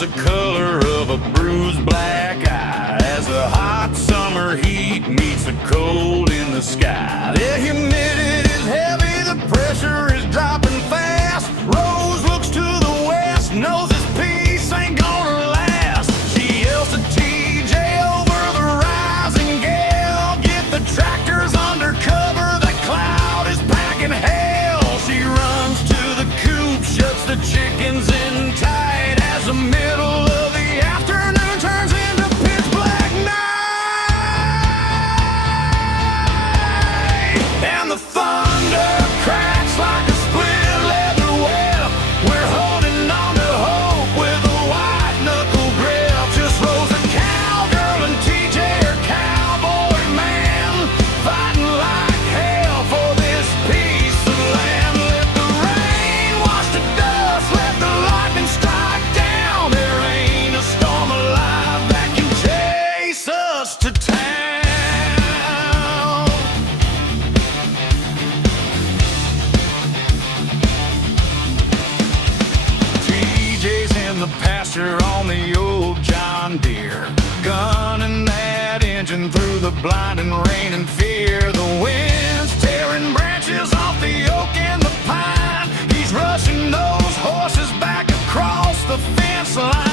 turns the color of a bruised black eye as the hot summer heat meets the cold in the sky. The humidity is heavy, the pressure is dropping fast. Rose looks to the west, knows this peace ain't gonna last. She yells to TJ over the rising gale, get the tractors under cover, the cloud is packing hell. She runs to the coop, shuts the chickens in tight as the middle of the afternoon turns into pitch black night. And the thunder cracks like a split leather whip. We're holding on to hope with a white knuckle grip. Just Rose, a cowgirl, and TJ, her cowboy man, fighting like hell for this piece of land. Let the rain wash the dust, let the lightning strike down. There ain't a storm alive that can chase us to town. TJ's in the pasture on the old John Deere, gunning that engine through the blinding rain and fear. The wind's tearing branches off the oak and the pine. He's rushing those horses back across the fence line.